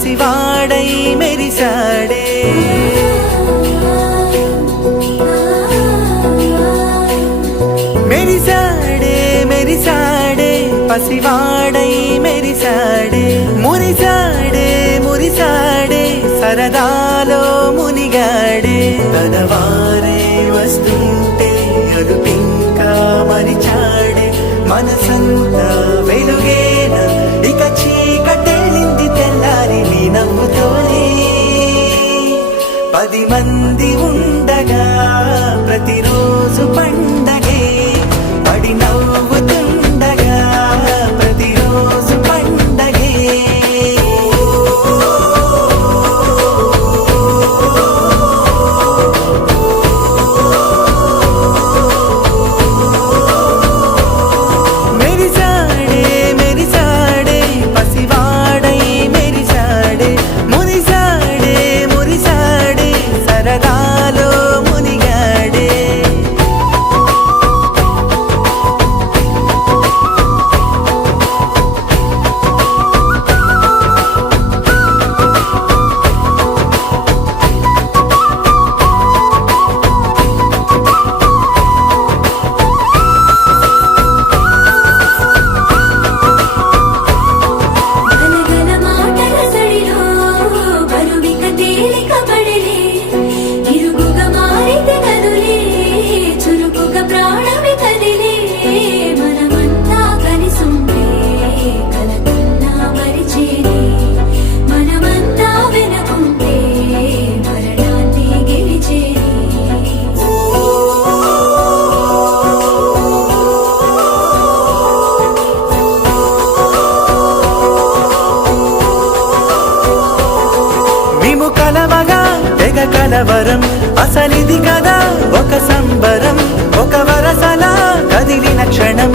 పసివాడై మెరిసాడే మెరిసాడే మెరిసాడే పసివాడై మెరిసాడే మురిసాడే మురిసాడే సరదాలో మునిగాడే తనవారే వస్తుంటే అడుపింకా మరిచాడే మనసంతా వెలుగేన ఇక చీకటెళ్ళింది తెల్లారి నీ నవ్వుతోనే 10 మంది ఉండగా ప్రతిరోజు పండగే పడి నవ్వుతుండగా ప్రతిరోజు పండగే మెరిసాడే మెరిసాడే పసివాడై మెరిసాడే మురిసాడే మురిసాడే సరదాలో మునిగాడే గనగన మాటల సడిలో బరువిక తేలిక పడలే ఇరుగుగా మారితే కదులే చురుకుగా ప్రాణమి కదిలే మనమంతా కలిసుంటే కలకన్నా మరిచేనే మనమంతా వెనకుంటే మరణాన్ని గెలిచేనే మేము కలవగా తెగ కలవరం అసలిది కదా ఒక సంబరం ఒక వరసలా కదిలిన క్షణం